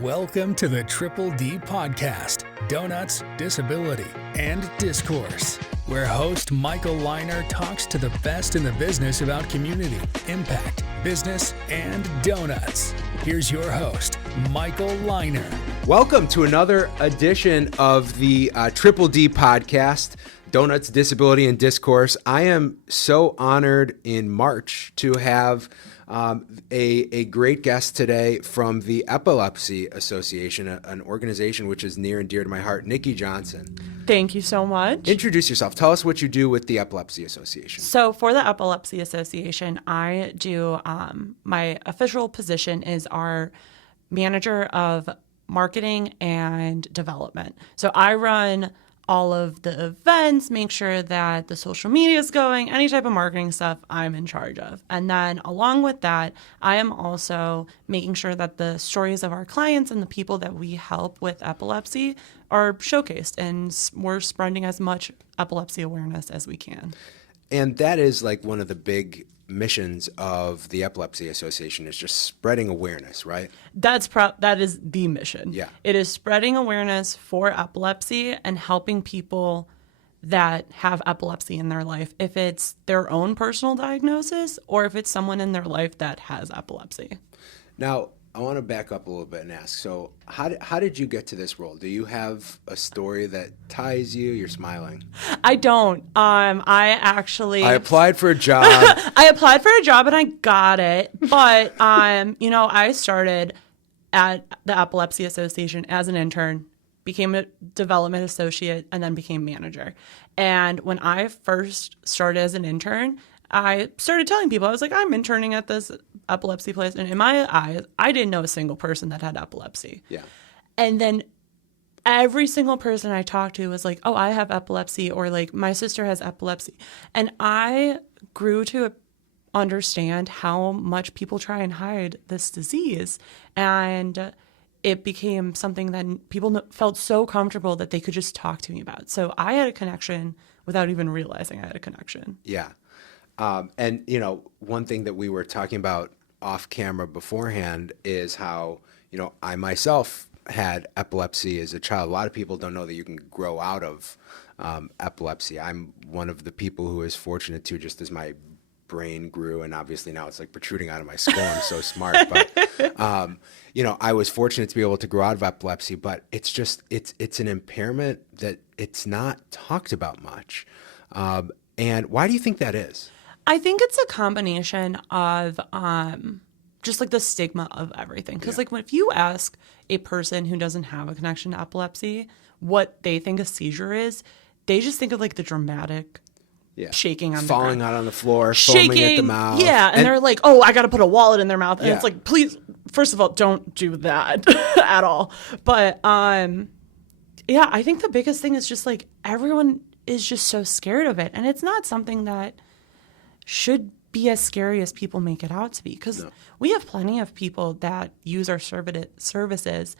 Welcome to the Triple D Podcast, Donuts, Disability, and Discourse, where host Michael Leiner talks to the best in the business about community, impact, business, and donuts. Here's your host, Michael Leiner. Welcome to another edition of the Triple D Podcast, Donuts, Disability, and Discourse. I am so honored in March to have a great guest today from the Epilepsy Association, an organization which is near and dear to my heart, Nikki Johnson. Thank you so much. Introduce yourself. Tell us what you do with the Epilepsy Association. So for the Epilepsy Association, I do, my official position is our manager of marketing and development. So I run all of the events, make sure that the social media is going, any type of marketing stuff I'm in charge of. And then along with that, I am also making sure that the stories of our clients and the people that we help with epilepsy are showcased, and we're spreading as much epilepsy awareness as we can. And that is like one of the big missions of the Epilepsy Association, is just spreading awareness, right? That is the mission. Yeah. It is spreading awareness for epilepsy and helping people that have epilepsy in their life, if it's their own personal diagnosis or if it's someone in their life that has epilepsy. Now, I want to back up a little bit and ask, so how did you get to this role? Do you have a story that ties you? You're smiling. I don't. I applied for a job. I applied for a job and I got it. But, I started at the Epilepsy Association as an intern, became a development associate, and then became manager. And when I first started as an intern, I started telling people, I was like, I'm interning at this epilepsy place. And in my eyes, I didn't know a single person that had epilepsy. Yeah. And then every single person I talked to was like, oh, I have epilepsy, or like, my sister has epilepsy. And I grew to understand how much people try and hide this disease. And it became something that people felt so comfortable that they could just talk to me about. So I had a connection without even realizing I had a connection. Yeah. And, one thing that we were talking about off camera beforehand is how, I myself had epilepsy as a child. A lot of people don't know that you can grow out of epilepsy. I'm one of the people who is fortunate to, just as my brain grew, and obviously now it's like protruding out of my skull. I'm so smart. But, I was fortunate to be able to grow out of epilepsy, but it's just, it's an impairment that it's not talked about much. And why do you think that is? I think it's a combination of just like the stigma of everything. Because if you ask a person who doesn't have a connection to epilepsy what they think a seizure is, they just think of like the dramatic shaking on falling the ground. Out on the floor, foaming at the mouth. Yeah, and they're like, oh, I got to put a wallet in their mouth. And Yeah. it's like, please, first of all, don't do that at all. But I think the biggest thing is just like everyone is just so scared of it. And it's not something that should be as scary as people make it out to be. Because we have plenty of people that use our services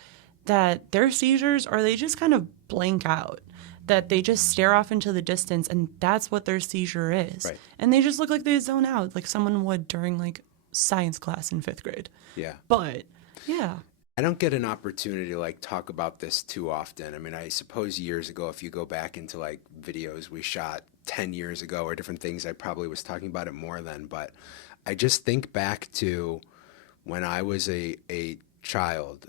that their seizures, or they just kind of blank out, that they just stare off into the distance, and that's what their seizure is. Right. And they just look like they zone out, like someone would during like science class in 5th grade. Yeah. But, yeah. I don't get an opportunity to talk about this too often. I mean, I suppose years ago, if you go back into videos we shot 10 years ago or different things, I probably was talking about it more then. But I just think back to when I was a child.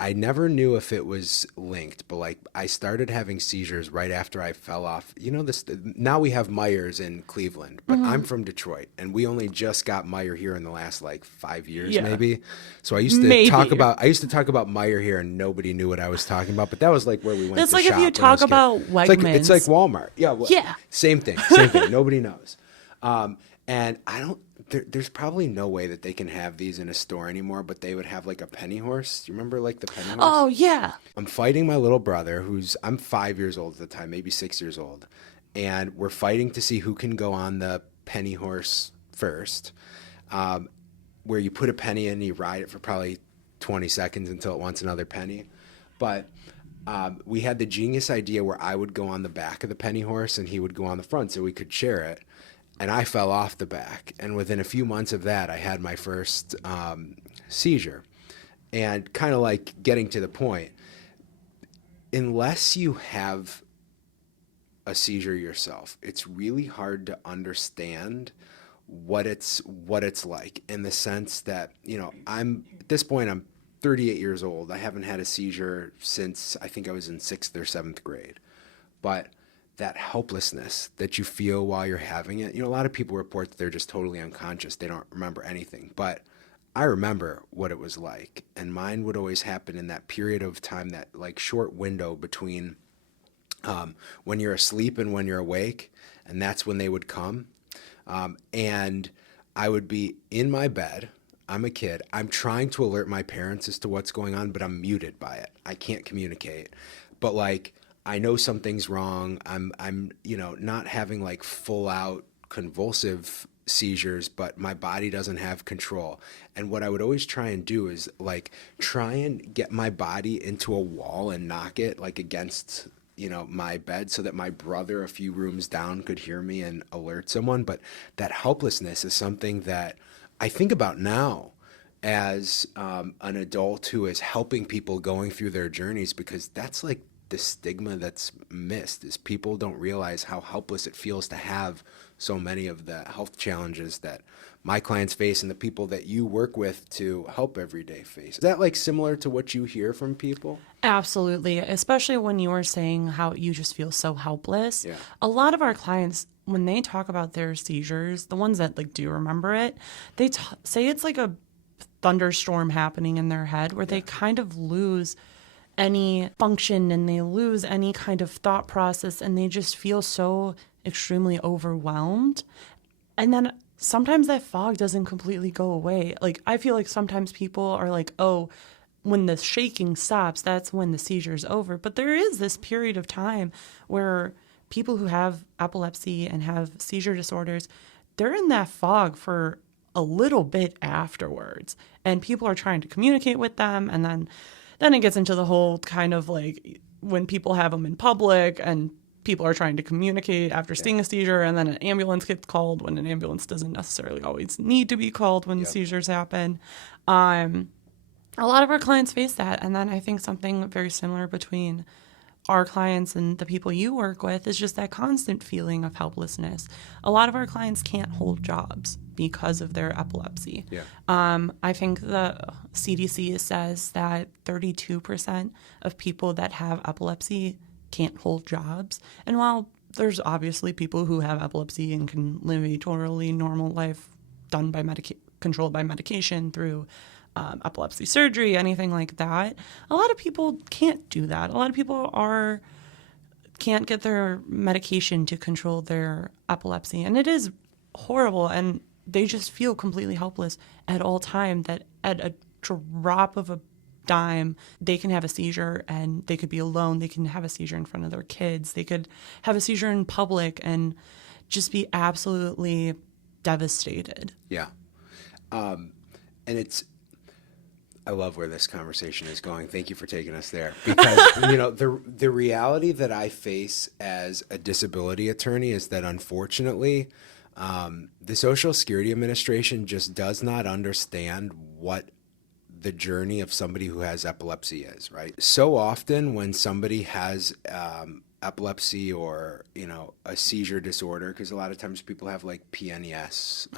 I never knew if it was linked, but I started having seizures right after I fell off. Now we have Myers in Cleveland, but I'm from Detroit, and we only just got Meyer here in the last 5 years, maybe. So I used to talk about Meyer here, and nobody knew what I was talking about. But that was where we went. That's to like shop if you talk about Wegmans. It's like Walmart. Yeah. Same thing. Nobody knows. And I don't. There's probably no way that they can have these in a store anymore, but they would have a penny horse. Do you remember the penny horse? Oh, yeah. I'm fighting my little brother, I'm 5 years old at the time, maybe 6 years old. And we're fighting to see who can go on the penny horse first, where you put a penny in and you ride it for probably 20 seconds until it wants another penny. But we had the genius idea where I would go on the back of the penny horse and he would go on the front so we could share it. And I fell off the back. And within a few months of that, I had my first seizure. And kind of like getting to the point, unless you have a seizure yourself, it's really hard to understand what it's like, in the sense that, I'm at this point, I'm 38 years old. I haven't had a seizure since I think I was in 6th or 7th grade. But that helplessness that you feel while you're having it, a lot of people report that they're just totally unconscious. They don't remember anything. But I remember what it was like. And mine would always happen in that period of time, that like short window between when you're asleep and when you're awake. And that's when they would come. And I would be in my bed. I'm a kid. I'm trying to alert my parents as to what's going on, but I'm muted by it. I can't communicate. But like, I know something's wrong. I'm not having like full out convulsive seizures, but my body doesn't have control. And what I would always try and do is like try and get my body into a wall and knock it like against my bed, so that my brother a few rooms down could hear me and alert someone. But that helplessness is something that I think about now as an adult who is helping people going through their journeys, because that's like the stigma that's missed, is people don't realize how helpless it feels to have so many of the health challenges that my clients face and the people that you work with to help every day face. Is that like similar to what you hear from people? Absolutely, especially when you were saying how you just feel so helpless. Yeah. A lot of our clients, when they talk about their seizures, the ones that like do remember it, they say it's like a thunderstorm happening in their head where they kind of lose any function and they lose any kind of thought process, and they just feel so extremely overwhelmed. And then sometimes that fog doesn't completely go away. Like, I feel like sometimes people are like, oh, when the shaking stops, that's when the seizure's over. But there is this period of time where people who have epilepsy and have seizure disorders, they're in that fog for a little bit afterwards. And people are trying to communicate with them, and then it gets into the whole kind of like when people have them in public and people are trying to communicate after seeing a seizure, and then an ambulance gets called when an ambulance doesn't necessarily always need to be called when seizures happen. A lot of our clients face that. And then I think something very similar between our clients and the people you work with is just that constant feeling of helplessness. A lot of our clients can't hold jobs because of their epilepsy. Yeah. I think the CDC says that 32% of people that have epilepsy can't hold jobs. And while there's obviously people who have epilepsy and can live a totally normal life done by controlled by medication through epilepsy surgery, anything like that, a lot of people can't do that. A lot of people can't get their medication to control their epilepsy. And it is horrible. And they just feel completely helpless at all time, that at a drop of a dime, they can have a seizure and they could be alone. They can have a seizure in front of their kids. They could have a seizure in public and just be absolutely devastated. Yeah. And I love where this conversation is going. Thank you for taking us there. Because, the reality that I face as a disability attorney is that, unfortunately, the Social Security Administration just does not understand what the journey of somebody who has epilepsy is, right? So often when somebody has epilepsy or, a seizure disorder, because a lot of times people have like PNES,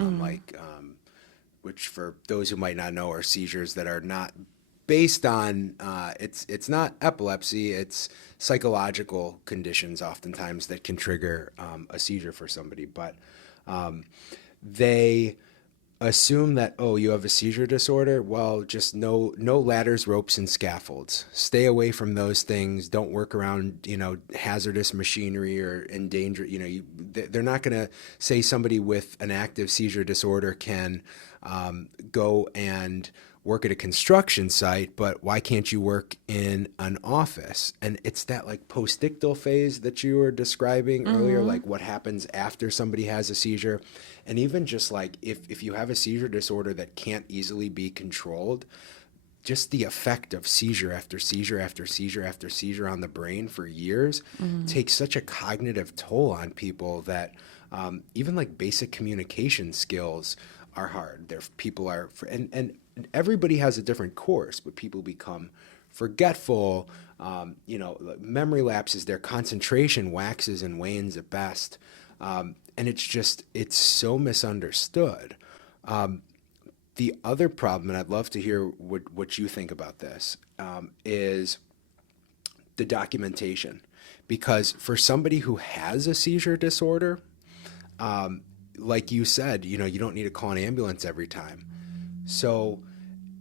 which for those who might not know are seizures that are not based on, it's not epilepsy, it's psychological conditions oftentimes that can trigger a seizure for somebody. But they assume that, oh, you have a seizure disorder? Well, just no ladders, ropes, and scaffolds. Stay away from those things. Don't work around, hazardous machinery or endanger. They're not going to say somebody with an active seizure disorder can go and work at a construction site, but why can't you work in an office? And it's that like postictal phase that you were describing earlier, like what happens after somebody has a seizure. And even just like if you have a seizure disorder that can't easily be controlled, just the effect of seizure after seizure after seizure after seizure on the brain for years takes such a cognitive toll on people that even like basic communication skills are hard. People are, and everybody has a different course, but people become forgetful, memory lapses, their concentration waxes and wanes at best. And it's so misunderstood. The other problem, and I'd love to hear what you think about this, is the documentation. Because for somebody who has a seizure disorder, like you said, you don't need to call an ambulance every time. So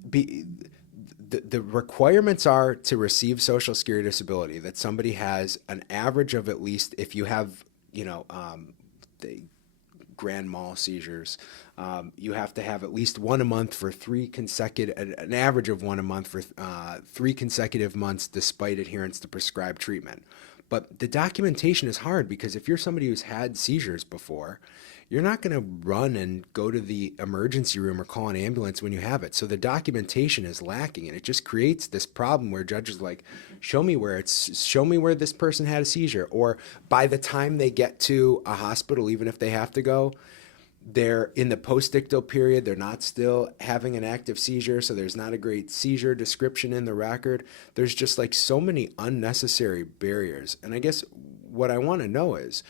the requirements are to receive Social Security disability, that somebody has an average of at least, if you have, the grand mal seizures, you have to have at least one a month for an average of one a month for 3 consecutive months despite adherence to prescribed treatment. But the documentation is hard because if you're somebody who's had seizures before, you're not going to run and go to the emergency room or call an ambulance when you have it. So the documentation is lacking, and it just creates this problem where judges are like, show me where this person had a seizure. Or by the time they get to a hospital, even if they have to go, they're in the postictal period. They're not still having an active seizure, so there's not a great seizure description in the record. There's just like so many unnecessary barriers. And I guess what I want to know is,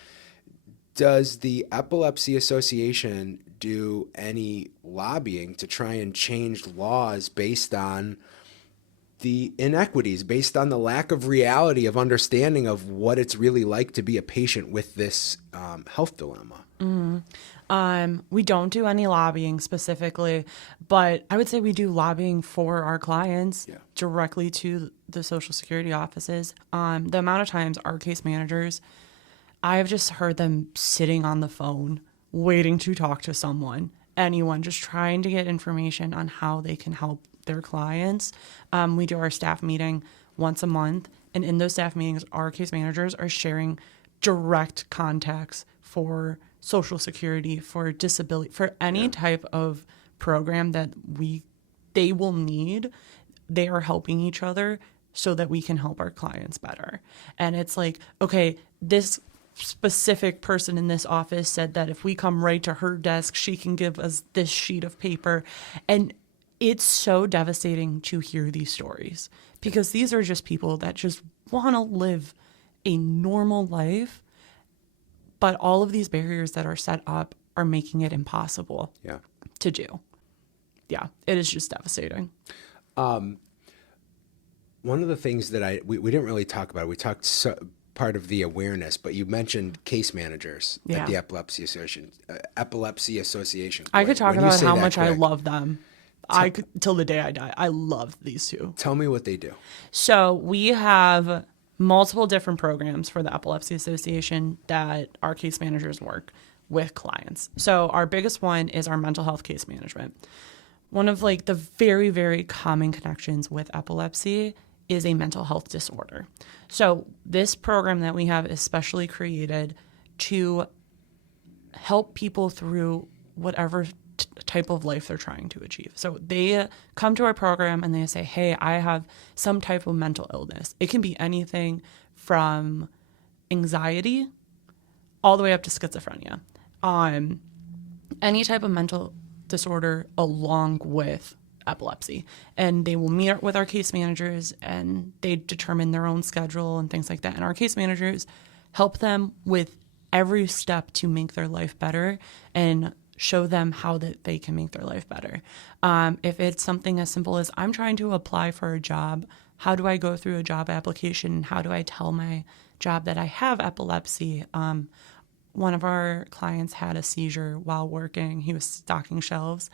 does the Epilepsy Association do any lobbying to try and change laws based on the inequities, based on the lack of reality of understanding of what it's really like to be a patient with this health dilemma? We don't do any lobbying specifically, but I would say we do lobbying for our clients directly to the Social Security offices. The amount of times our case managers, I've just heard them sitting on the phone, waiting to talk to anyone, just trying to get information on how they can help their clients. We do our staff meeting once a month, and in those staff meetings, our case managers are sharing direct contacts for Social Security, for disability, for any type of program that they will need. They are helping each other so that we can help our clients better. And it's like, okay, this specific person in this office said that if we come right to her desk, she can give us this sheet of paper. And it's so devastating to hear these stories because these are just people that just want to live a normal life, but all of these barriers that are set up are making it impossible to do. Yeah, it is just devastating. One of the things that we didn't really talk about, we talked part of the awareness, but you mentioned case managers at the Epilepsy Association. I could talk about how much I love them. Till the day I die, I love these two. Tell me what they do. So we have multiple different programs for the Epilepsy Association that our case managers work with clients. So our biggest one is our mental health case management. One of the very, very common connections with epilepsy is a mental health disorder. So this program that we have is specially created to help people through whatever type of life they're trying to achieve. So they come to our program and they say, hey, I have some type of mental illness. It can be anything from anxiety all the way up to schizophrenia. Any type of mental disorder along with epilepsy. And they will meet with our case managers and they determine their own schedule and things like that. And our case managers help them with every step to make their life better and show them how that they can make their life better. If it's something as simple as I'm trying to apply for a job, how do I go through a job application? How do I tell my job that I have epilepsy? One of our clients had a seizure while working. He was stocking shelves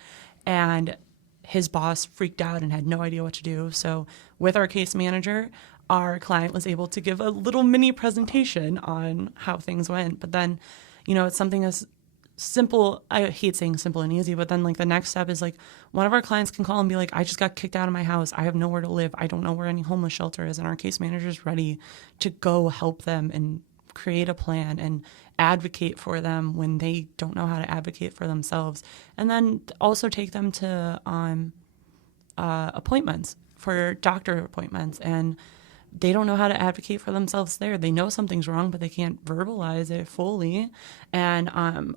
and his boss freaked out and had no idea what to do. So with our case manager, our client was able to give a little mini presentation on how things went. But then, it's something as simple. I hate saying simple and easy, but then the next step is one of our clients can call and be like, I just got kicked out of my house. I have nowhere to live. I don't know where any homeless shelter is. And our case manager is ready to go help them and create a plan and advocate for them when they don't know how to advocate for themselves. And then also take them to appointments, for doctor appointments. And they don't know how to advocate for themselves there. They know something's wrong, but they can't verbalize it fully. And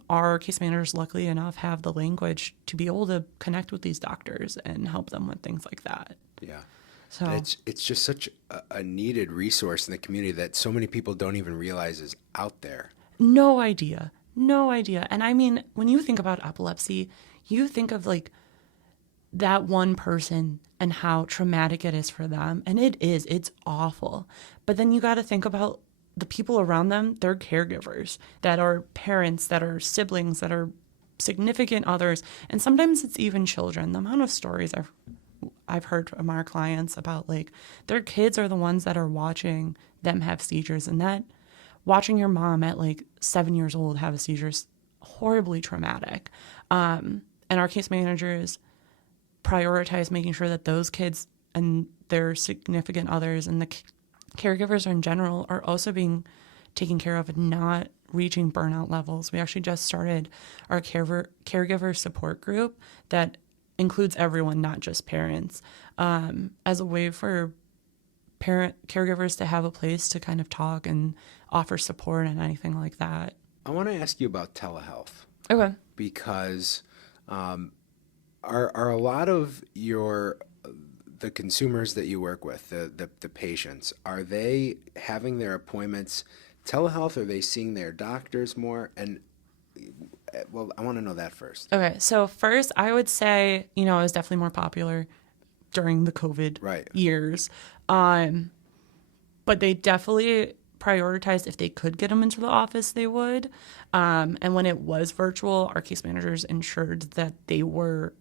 our case managers, luckily enough, have the language to be able to connect with these doctors and help them with things like that. Yeah. So it's just such a needed resource in the community that so many people don't even realize is out there. no idea. No idea. And I mean, when you think about epilepsy, you think of like that one person and how traumatic it is for them. And it's awful. But then you got to think about the people around them, they're caregivers, that are parents, that are siblings, that are significant others. And sometimes it's even children. The amount of stories I've heard from our clients about like their kids are the ones that are watching them have seizures, and that watching your mom at like 7 years old have a seizure is horribly traumatic. And our case managers prioritize making sure that those kids and their significant others and the caregivers in general are also being taken care of and not reaching burnout levels. We actually just started our caregiver support group that includes everyone, not just parents, as a way for caregivers to have a place to kind of talk and offer support and anything like that. I want to ask you about telehealth. Okay. Because are a lot of the consumers that you work with, the patients, are they having their appointments telehealth? Are they seeing their doctors more? And well, I want to know that first. Okay. So first, I would say, it was definitely more popular during the COVID years. But they definitely prioritized if they could get them into the office, they would. And when it was virtual, our case managers ensured that they were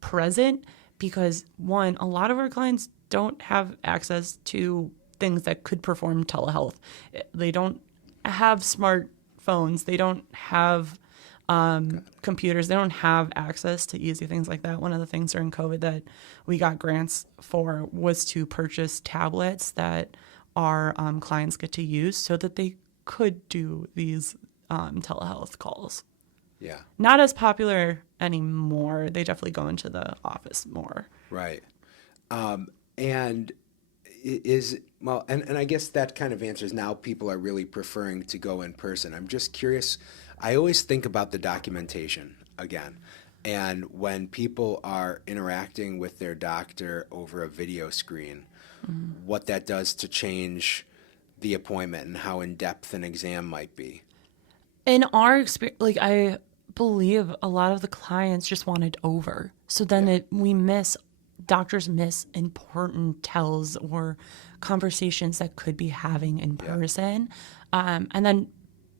present because, one, a lot of our clients don't have access to things that could perform telehealth. They don't have smartphones. They don't have computers. They don't have access to easy things like that. One of the things during COVID that we got grants for was to purchase tablets that our clients get to use so that they could do these telehealth calls. Yeah. Not as popular anymore. They definitely go into the office more. Right. And I guess that kind of answers now people are really preferring to go in person. I'm just curious. I always think about the documentation again. And when people are interacting with their doctor over a video screen, what that does to change the appointment and how in-depth an exam might be. In our experience, I believe a lot of the clients just want it over. So then doctors miss important tells or conversations that could be having in person. And then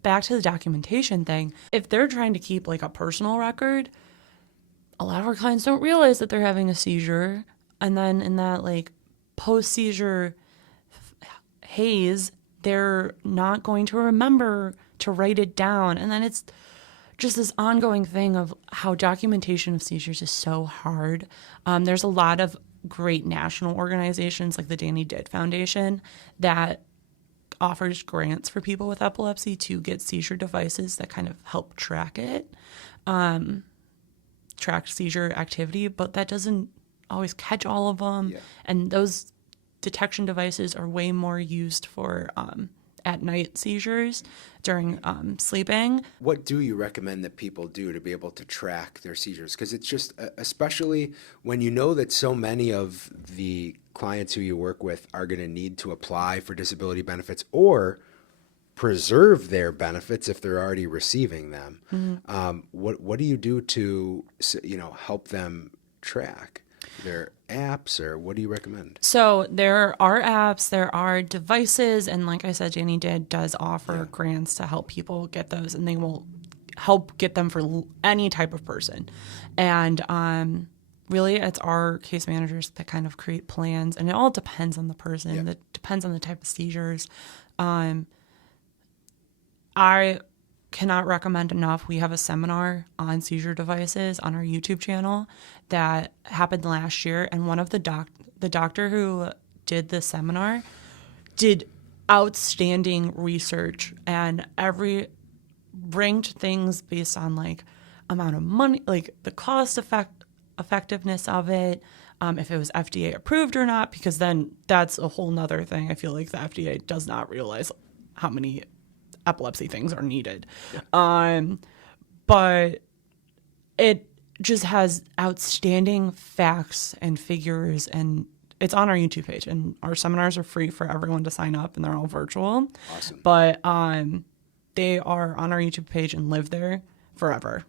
back to the documentation thing, if they're trying to keep a personal record, a lot of our clients don't realize that they're having a seizure. And then in that post-seizure haze, they're not going to remember to write it down. And then it's just this ongoing thing of how documentation of seizures is so hard. There's a lot of great national organizations like the Danny Didd Foundation that offers grants for people with epilepsy to get seizure devices that kind of help track it, track seizure activity, but that doesn't always catch all of them. Yeah. And those detection devices are way more used for at night seizures during sleeping. What do you recommend that people do to be able to track their seizures? Because it's just, especially when you know that so many of the clients who you work with are going to need to apply for disability benefits or preserve their benefits if they're already receiving them. Mm-hmm. What do you do to help them track their apps, or what do you recommend? So there are apps, there are devices, and like I said, Danny does offer grants to help people get those, and they will help get them for any type of person. And really, it's our case managers that kind of create plans, and it all depends on the person. Yeah. It depends on the type of seizures. I cannot recommend enough. We have a seminar on seizure devices on our YouTube channel that happened last year, and one of the doctor who did the seminar did outstanding research and ranked things based on amount of money, the cost effectiveness of it, if it was FDA approved or not, because then that's a whole nother thing. I feel like the FDA does not realize how many epilepsy things are needed. But it just has outstanding facts and figures, and it's on our YouTube page, and our seminars are free for everyone to sign up, and they're all virtual. Awesome. But they are on our YouTube page and live there forever.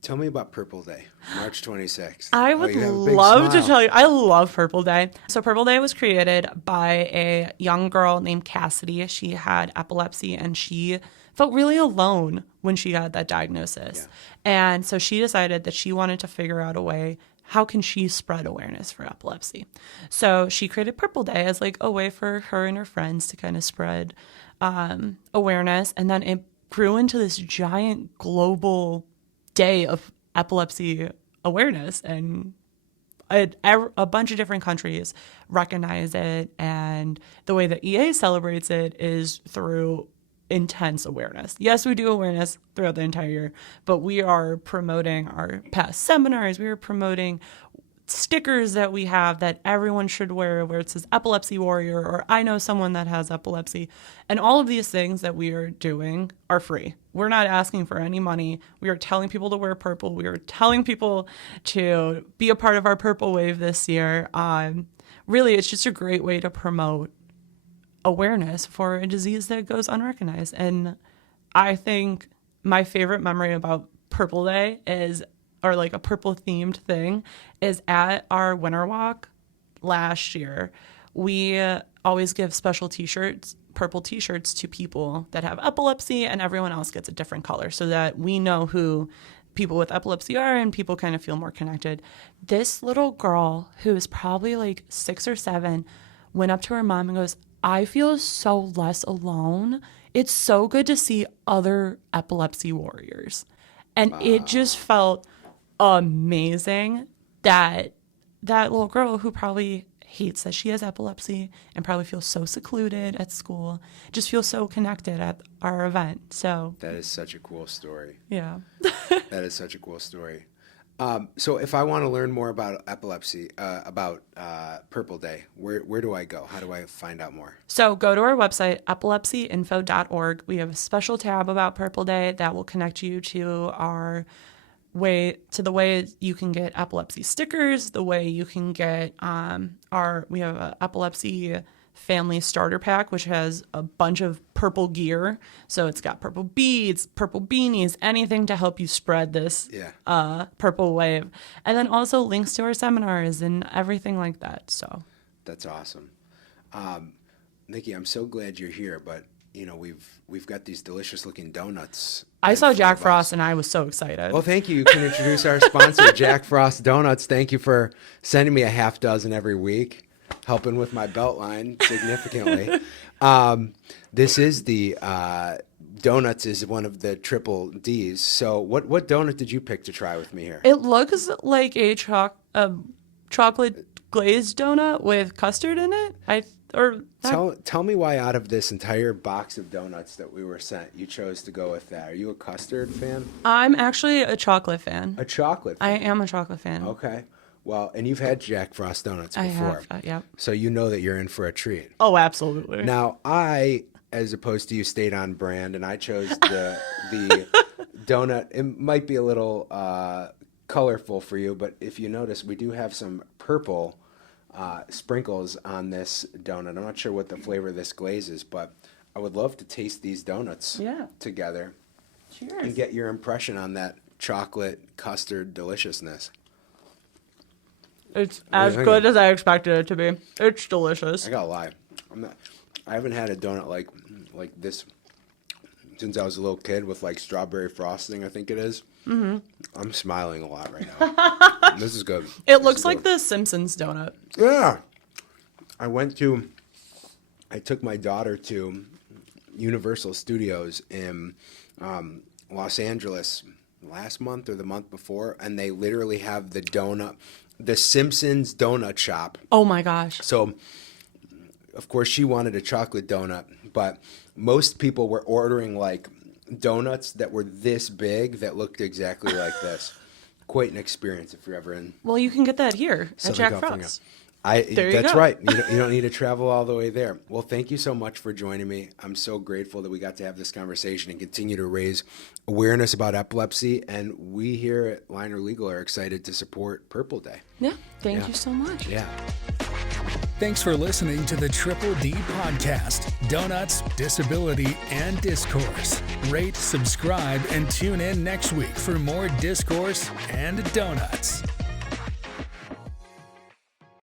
Tell me about Purple Day, March 26th. I would love to tell you. I love Purple Day. So Purple Day was created by a young girl named Cassidy. She had epilepsy, and she felt really alone when she got that diagnosis. Yeah. And so she decided that she wanted to figure out a way, how can she spread awareness for epilepsy? So she created Purple Day as like a way for her and her friends to kind of spread awareness. And then it grew into this giant global day of epilepsy awareness, and a bunch of different countries recognize it. And the way that EA celebrates it is through intense awareness. Yes, we do awareness throughout the entire year, but we are promoting our past seminars. We are promoting stickers that we have that everyone should wear, where it says Epilepsy Warrior, or I know someone that has epilepsy. And all of these things that we are doing are free. We're not asking for any money. We are telling people to wear purple. We are telling people to be a part of our Purple Wave this year. Really, it's just a great way to promote awareness for a disease that goes unrecognized. And I think my favorite memory about Purple Day is, or like a purple themed thing, is at our winter walk last year. We always give special t-shirts, purple t-shirts, to people that have epilepsy, and everyone else gets a different color so that we know who people with epilepsy are and people kind of feel more connected. This little girl, who is probably like 6 or 7, went up to her mom and goes, I feel so less alone. It's so good to see other epilepsy warriors. And it just felt amazing that that little girl, who probably hates that she has epilepsy and probably feels so secluded at school, just feels so connected at our event. So that is such a cool story. Yeah. That is such a cool story. So if I want to learn more about epilepsy, about Purple Day, where do I go? How do I find out more? So go to our website, epilepsyinfo.org. We have a special tab about Purple Day that will connect you to the way you can get epilepsy stickers, the way you can get we have an epilepsy family starter pack, which has a bunch of purple gear. So it's got purple beads, purple beanies, anything to help you spread this purple wave. And then also links to our seminars and everything like that. So that's awesome. Nikki, I'm so glad you're here, but you know, we've got these delicious looking donuts. I saw Jack Frost and I was so excited. Well, thank you. You can introduce our sponsor, Jack Frost Donuts. Thank you for sending me a half dozen every week, helping with my belt line significantly. This is the donuts is one of the triple Ds. So what donut did you pick to try with me here? It looks like a chocolate glazed donut with custard in it. Tell me why out of this entire box of donuts that we were sent, you chose to go with that. Are you a custard fan? I'm actually a chocolate fan. A chocolate fan? I am a chocolate fan. Okay. Well, and you've had Jack Frost donuts before. I have, yep. So you know that you're in for a treat. Oh, absolutely. Now, I, as opposed to you, stayed on brand, and I chose the donut. It might be a little colorful for you, but if you notice, we do have some purple sprinkles on this donut. I'm not sure what the flavor of this glaze is, but I would love to taste these donuts together. Cheers. And get your impression on that chocolate custard deliciousness. It's as good as I expected it to be. It's delicious. I gotta lie, I haven't had a donut like this since I was a little kid with like strawberry frosting, I think it is. Mm-hmm. I'm smiling a lot right now. This is good. It looks like the Simpsons donut. Yeah. I took my daughter to Universal Studios in Los Angeles last month or the month before, and they literally have the Simpsons donut shop. Oh my gosh. So, of course, she wanted a chocolate donut, but most people were ordering like donuts that were this big that looked exactly like this. quite an experience if you're ever in Well, you can get that here at Southern Jack California. Frost. That's go. right. You don't need to travel all the way there. Well, thank you so much for joining me. I'm so grateful that we got to have this conversation and continue to raise awareness about epilepsy. And we here at Liner Legal are excited to support Purple Day. Yeah. Thank you so much. Yeah. Thanks for listening to the Triple D Podcast, Donuts, Disability, and Discourse. Rate, subscribe, and tune in next week for more discourse and donuts.